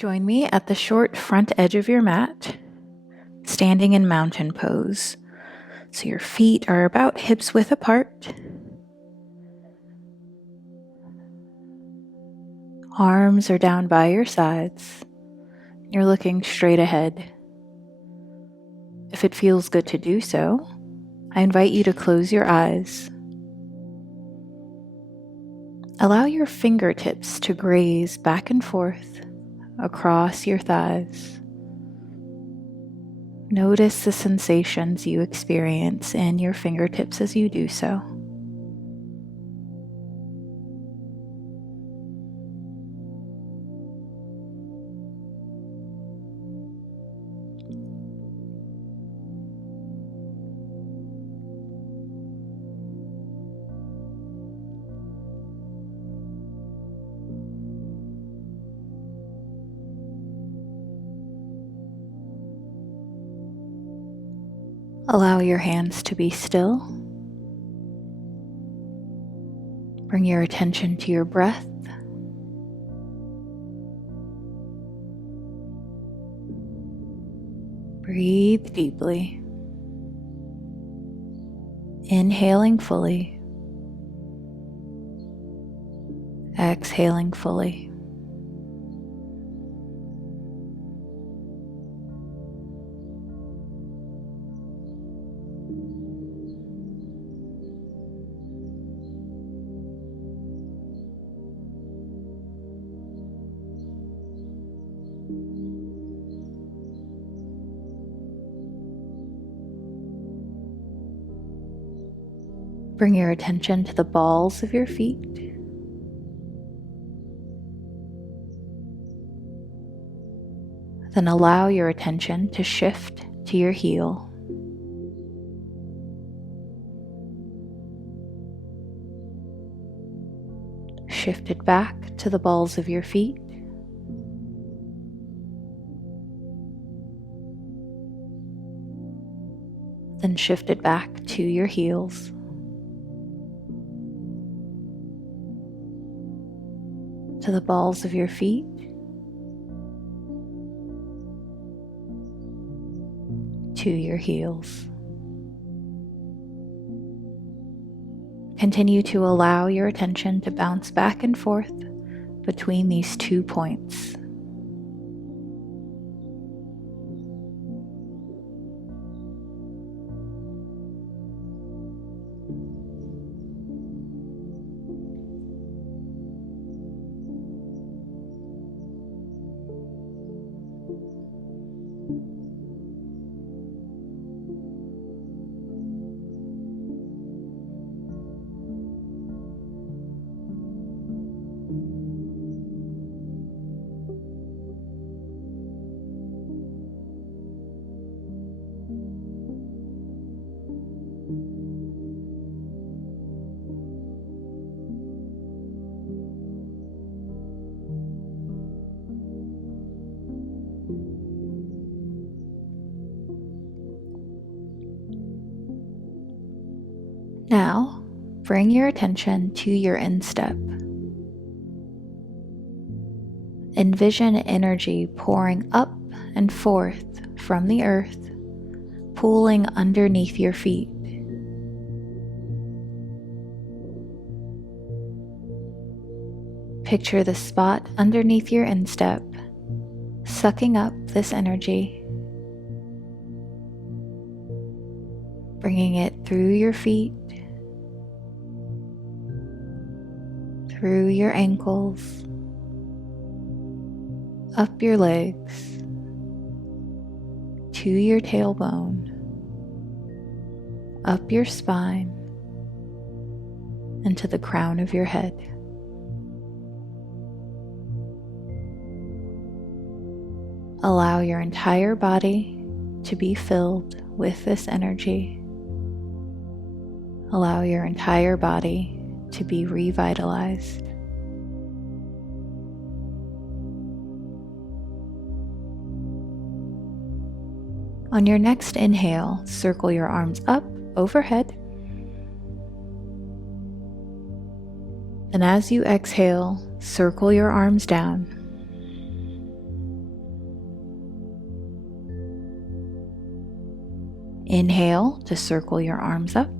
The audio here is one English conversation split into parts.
Join me at the short front edge of your mat, standing in mountain pose. So your feet are about hips width apart. Arms are down by your sides. You're looking straight ahead. If it feels good to do so, I invite you to close your eyes. Allow your fingertips to graze back and forth across your thighs. Notice the sensations you experience in your fingertips as you do so. Allow your hands to be still. Bring your attention to your breath. Breathe deeply. Inhaling fully. Exhaling fully. Bring your attention to the balls of your feet. Then allow your attention to shift to your heel. Shift it back to the balls of your feet. Then shift it back to your heels. To the balls of your feet. To your heels. Continue to allow your attention to bounce back and forth between these 2 points. Now, bring your attention to your instep. Envision energy pouring up and forth from the earth, pooling underneath your feet. Picture the spot underneath your instep, sucking up this energy, bringing it through your feet, through your ankles, up your legs, to your tailbone, up your spine, and to the crown of your head. Allow your entire body to be filled with this energy. Allow your entire body to be revitalized. On your next inhale, circle your arms up overhead. And as you exhale, circle your arms down. Inhale to circle your arms up.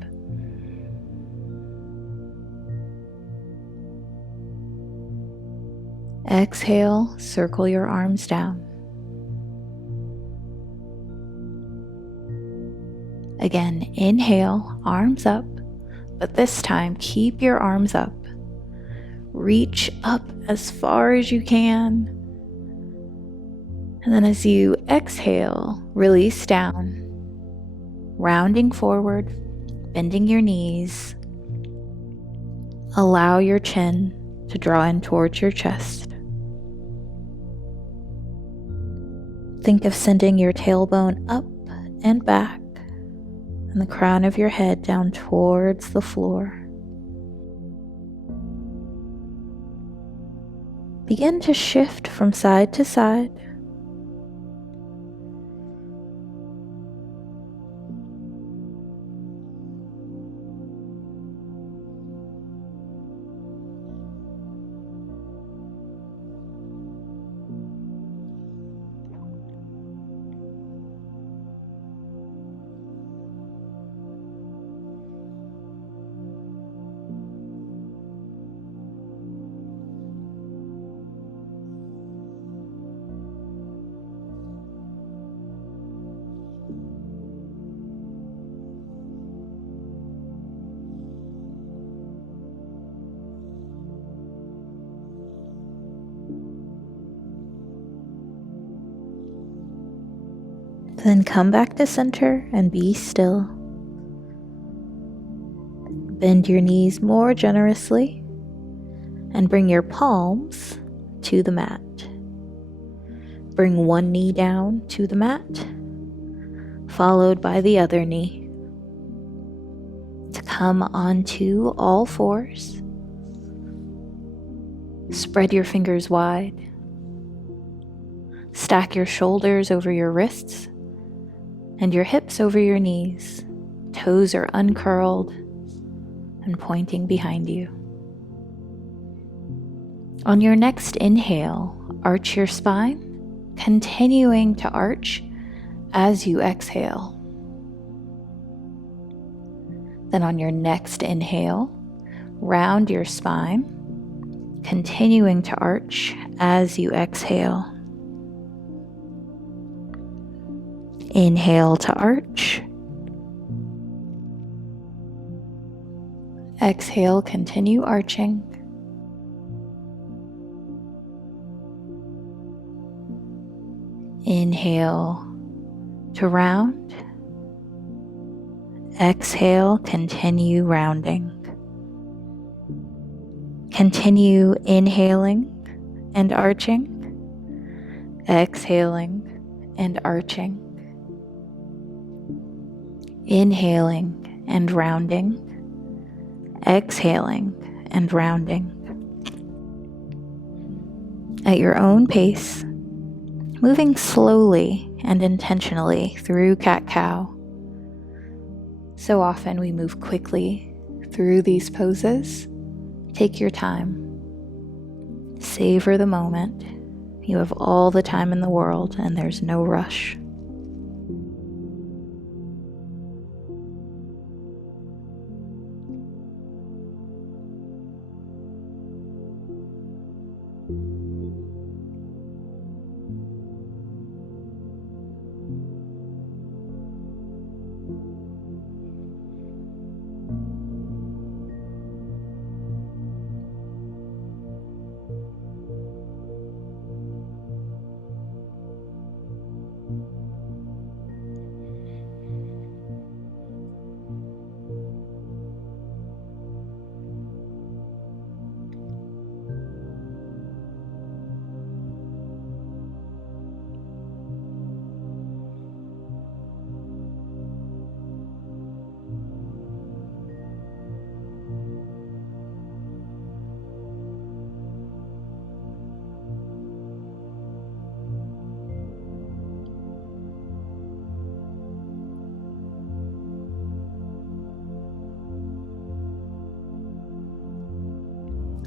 Exhale, circle your arms down. Again, inhale, arms up, but this time keep your arms up. Reach up as far as you can. And then as you exhale, release down, rounding forward, bending your knees. Allow your chin to draw in towards your chest. Think of sending your tailbone up and back, and the crown of your head down towards the floor. Begin to shift from side to side. Then come back to center and be still. Bend your knees more generously and bring your palms to the mat. Bring one knee down to the mat, followed by the other knee. To come onto all fours. Spread your fingers wide. Stack your shoulders over your wrists and your hips over your knees. Toes are uncurled and pointing behind you. On your next inhale, arch your spine, continuing to arch as you exhale. Then on your next inhale, round your spine, continuing to arch as you exhale. Inhale to arch. Exhale, continue arching. Inhale to round. Exhale, continue rounding. Continue inhaling and arching. Exhaling and arching. Inhaling and rounding. Exhaling and rounding. At your own pace, moving slowly and intentionally through cat-cow. So often we move quickly through these poses. Take your time. Savor the moment. You have all the time in the world and there's no rush.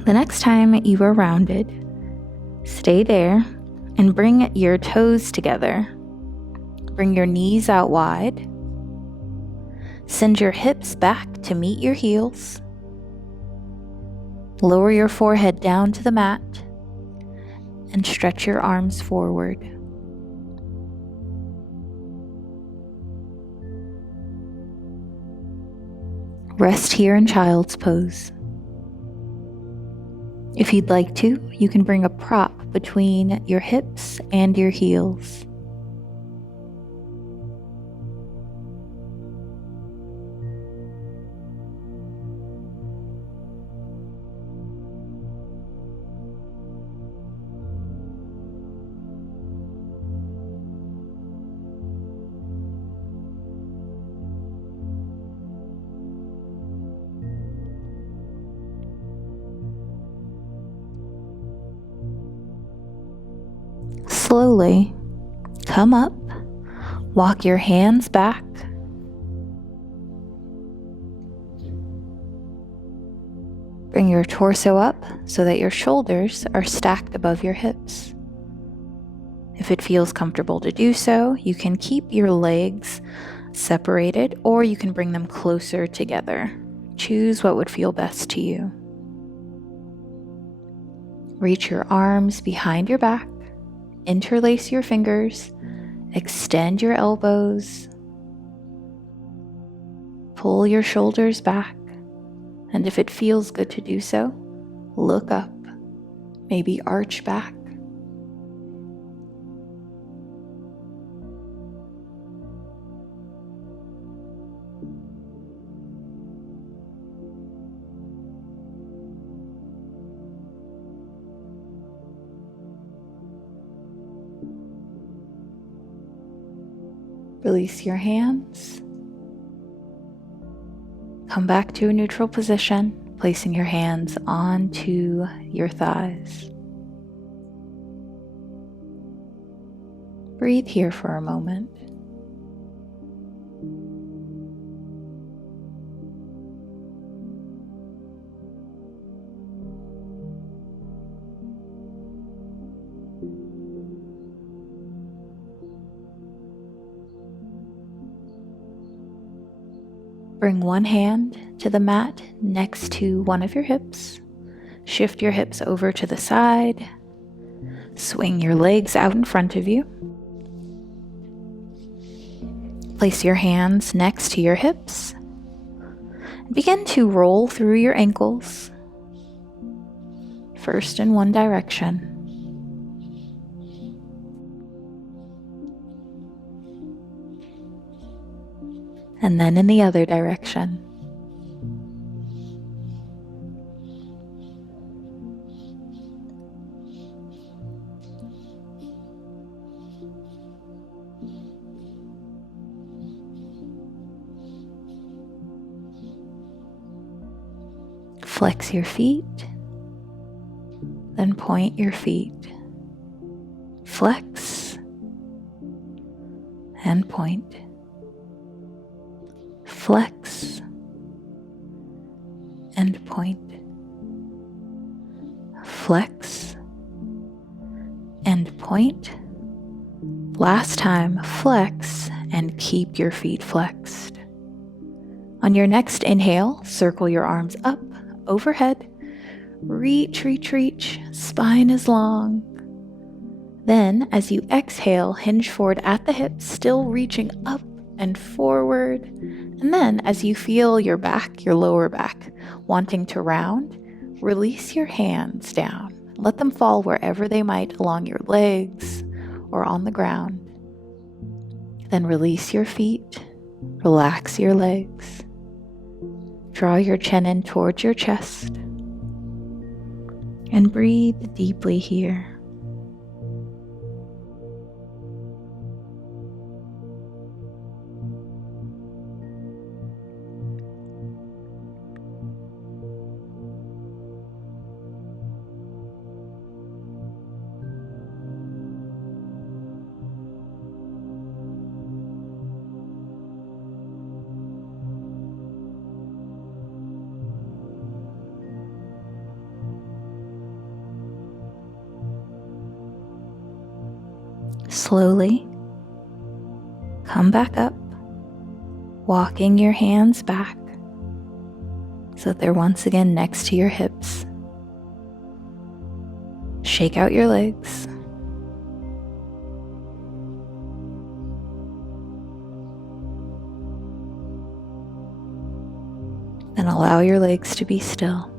The next time you are rounded, stay there and bring your toes together. Bring your knees out wide Send your hips back to meet your heels. Lower your forehead down to the mat and stretch your arms forward. Rest here in child's pose. If you'd like to, you can bring a prop between your hips and your heels. Slowly come up, walk your hands back, bring your torso up so that your shoulders are stacked above your hips. If it feels comfortable to do so, you can keep your legs separated or you can bring them closer together. Choose what would feel best to you. Reach your arms behind your back, interlace your fingers, extend your elbows, pull your shoulders back, and if it feels good to do so, look up, maybe arch back. Release your hands. Come back to a neutral position, placing your hands onto your thighs. Breathe here for a moment. Bring one hand to the mat next to one of your hips. Shift your hips over to the side. Swing your legs out in front of you. Place your hands next to your hips. Begin to roll through your ankles. First in one direction. And then in the other direction. Flex your feet, then point your feet. Flex and point. Flex and point. Flex and point. Last time, flex and keep your feet flexed. On your next inhale, circle your arms up, overhead. Reach, reach, reach. Spine is long. Then, as you exhale, hinge forward at the hips, still reaching up and forward. And then as you feel your back, your lower back, wanting to round, release your hands down. Let them fall wherever they might along your legs or on the ground. Then release your feet, relax your legs. Draw your chin in towards your chest. And breathe deeply here. Slowly come back up walking your hands back so that they're once again next to your hips. Shake out your legs. Then allow your legs to be still.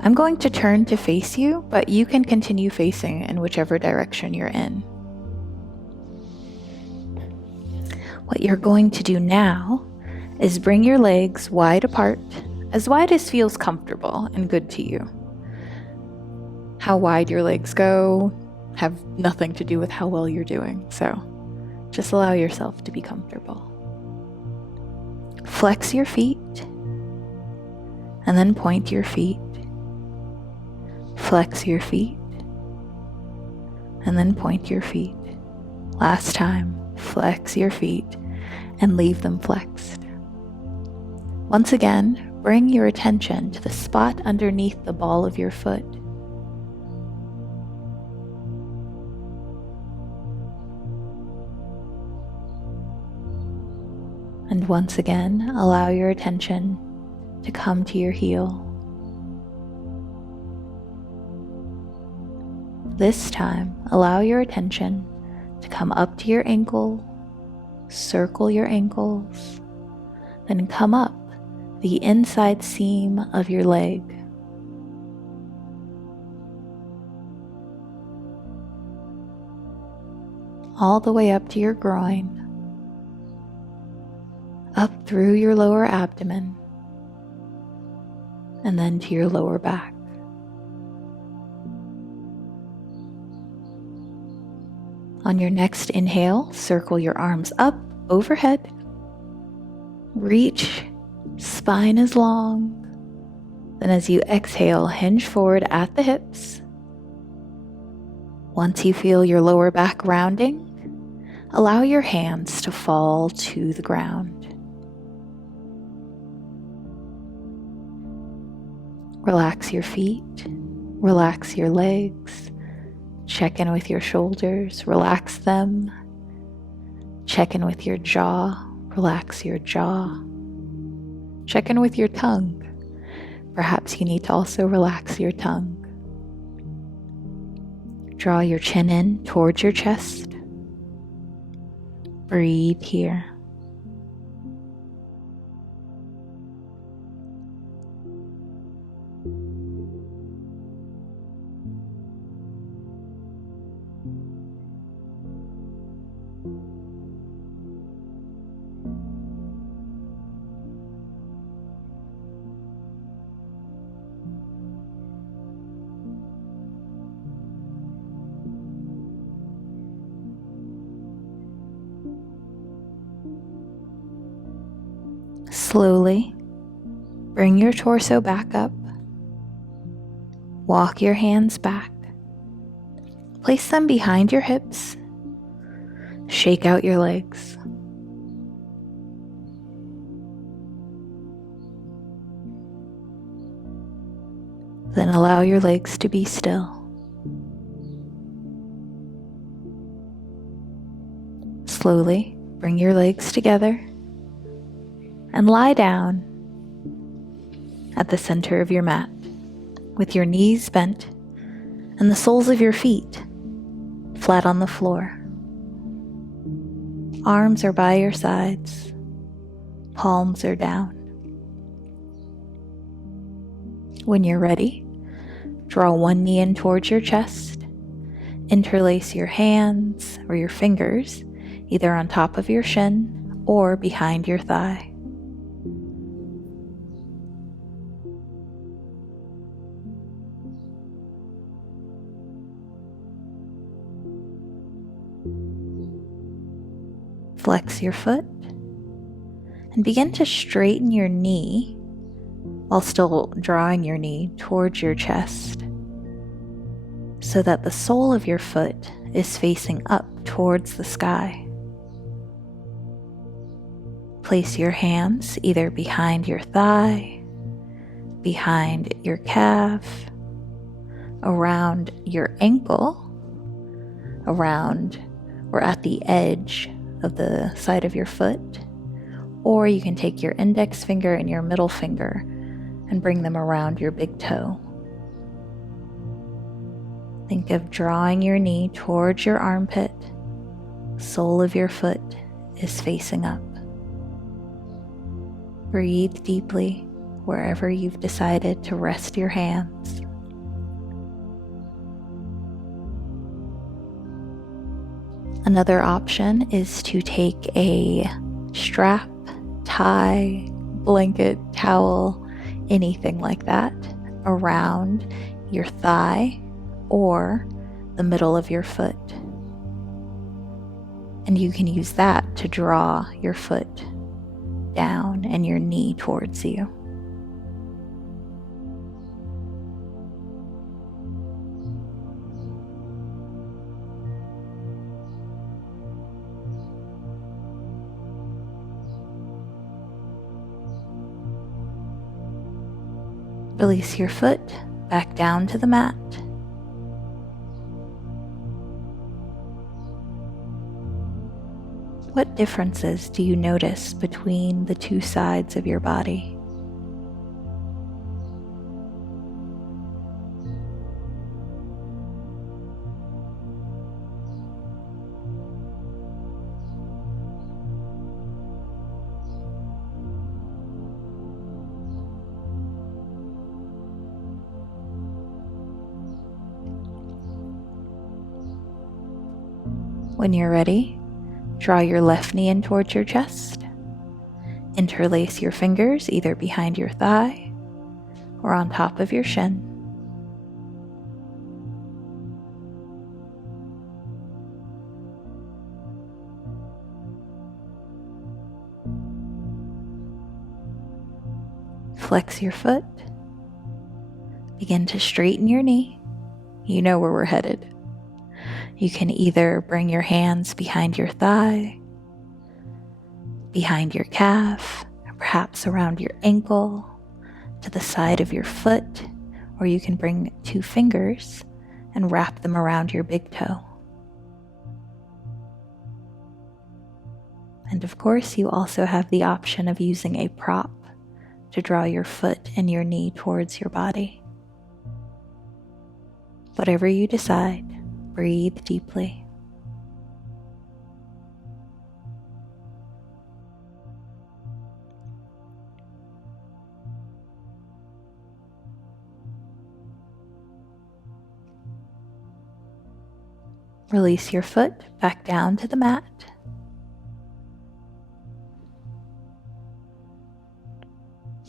I'm going to turn to face you, but you can continue facing in whichever direction you're in. What you're going to do now is bring your legs wide apart, as wide as feels comfortable and good to you. How wide your legs go have nothing to do with how well you're doing, so just allow yourself to be comfortable. Flex your feet, and then point your feet. Flex your feet, and then point your feet. Last time, flex your feet and leave them flexed. Once again, bring your attention to the spot underneath the ball of your foot. And once again, allow your attention to come to your heel. This time, allow your attention to come up to your ankle, circle your ankles, then come up the inside seam of your leg. All the way up to your groin, up through your lower abdomen, and then to your lower back. On your next inhale, circle your arms up overhead. Reach, spine is long. Then as you exhale, hinge forward at the hips. Once you feel your lower back rounding, allow your hands to fall to the ground. Relax your feet, relax your legs. Check in with your shoulders, relax them. Check in with your jaw, relax your jaw. Check in with your tongue. Perhaps you need to also relax your tongue. Draw your chin in towards your chest. Breathe here. Slowly, bring your torso back up. Walk your hands back. Place them behind your hips. Shake out your legs. Then allow your legs to be still. Slowly, bring your legs together and lie down at the center of your mat with your knees bent and the soles of your feet flat on the floor. Arms are by your sides, palms are down. When you're ready, draw one knee in towards your chest, interlace your hands or your fingers either on top of your shin or behind your thigh. Flex your foot and begin to straighten your knee while still drawing your knee towards your chest so that the sole of your foot is facing up towards the sky. Place your hands either behind your thigh, behind your calf, around your ankle, around or at the edge of the side of your foot, or you can take your index finger and your middle finger and bring them around your big toe. Think of drawing your knee towards your armpit. Sole of your foot is facing up. Breathe deeply wherever you've decided to rest your hands. Another option is to take a strap, tie, blanket, towel, anything like that around your thigh or the middle of your foot. And you can use that to draw your foot down and your knee towards you. Release your foot back down to the mat. What differences do you notice between the two sides of your body? When you're ready, draw your left knee in towards your chest. Interlace your fingers either behind your thigh or on top of your shin. Flex your foot. Begin to straighten your knee. You know where we're headed. You can either bring your hands behind your thigh, behind your calf, or perhaps around your ankle, to the side of your foot, or you can bring 2 fingers and wrap them around your big toe. And of course, you also have the option of using a prop to draw your foot and your knee towards your body. Whatever you decide, breathe deeply. Release your foot back down to the mat.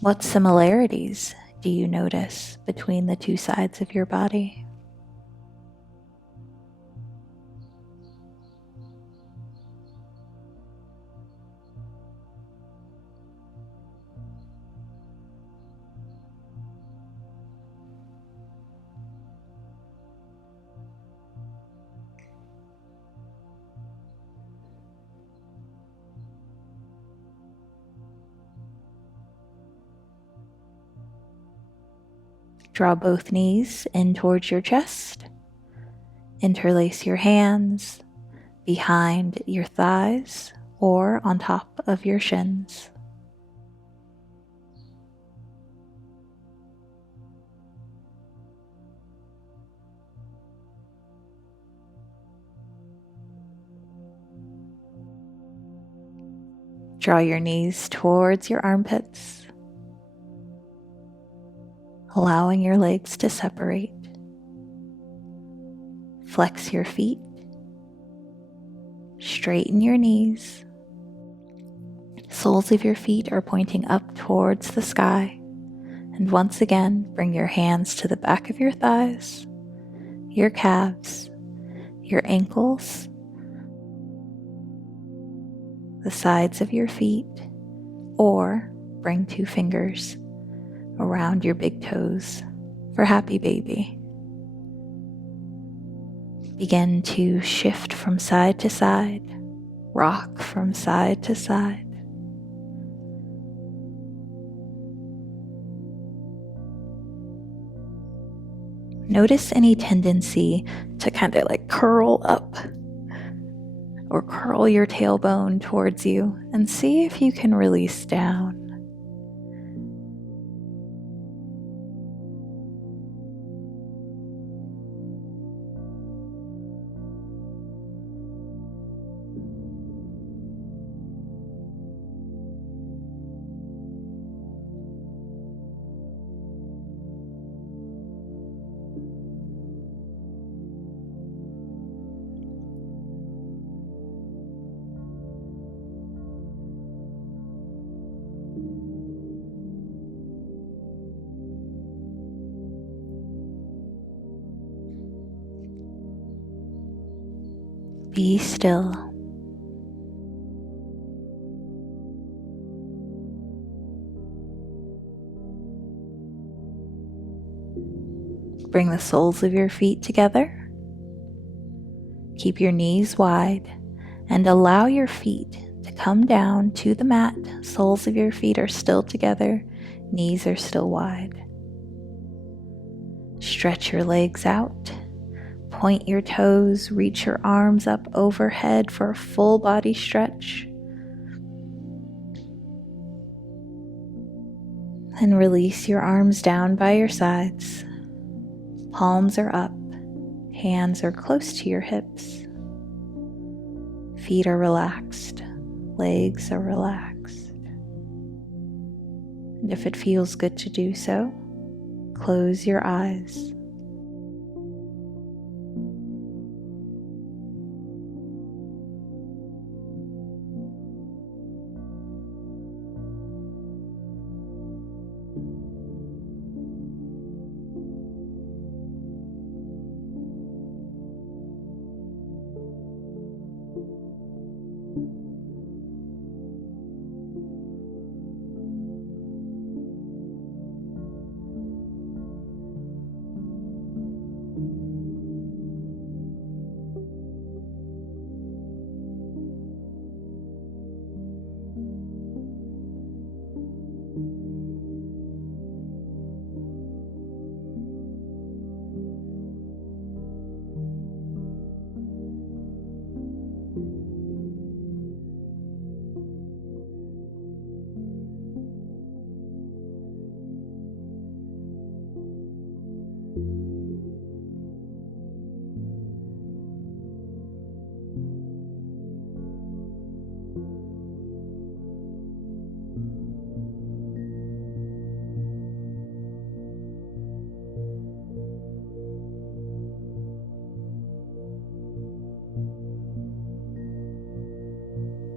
What similarities do you notice between the two sides of your body? Draw both knees in towards your chest. Interlace your hands behind your thighs or on top of your shins. Draw your knees towards your armpits, allowing your legs to separate. Flex your feet, straighten your knees. Soles of your feet are pointing up towards the sky. And once again, bring your hands to the back of your thighs, your calves, your ankles, the sides of your feet, or bring 2 fingers around your big toes for happy baby. Begin to shift from side to side, rock from side to side. Notice any tendency to kind of like curl up or curl your tailbone towards you and see if you can release down. Be still. Bring the soles of your feet together. Keep your knees wide and allow your feet to come down to the mat. Soles of your feet are still together, knees are still wide. Stretch your legs out. Point your toes, reach your arms up overhead for a full body stretch. And release your arms down by your sides. Palms are up, hands are close to your hips. Feet are relaxed, legs are relaxed. And if it feels good to do so, close your eyes.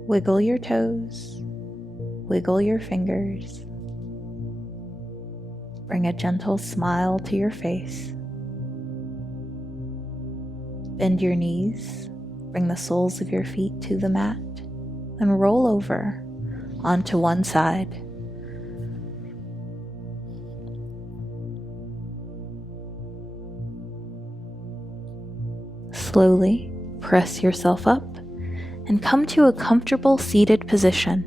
Wiggle your toes, wiggle your fingers. Bring a gentle smile to your face. Bend your knees, bring the soles of your feet to the mat, and roll over onto one side. Slowly press yourself up and come to a comfortable seated position.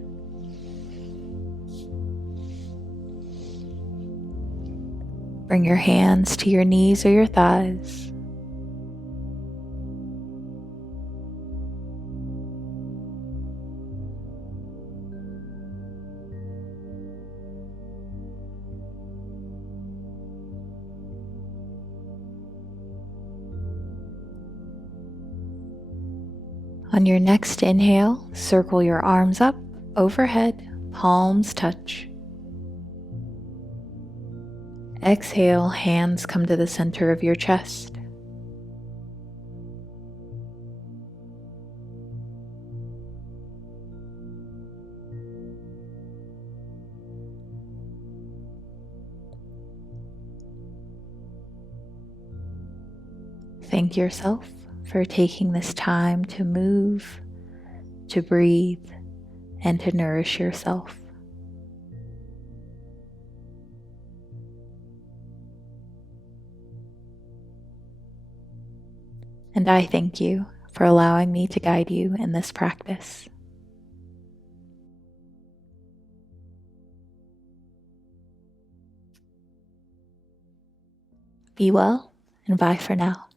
Bring your hands to your knees or your thighs. On your next inhale, circle your arms up, overhead, palms touch. Exhale, hands come to the center of your chest. Thank yourself for taking this time to move, to breathe, and to nourish yourself. And I thank you for allowing me to guide you in this practice. Be well, and bye for now.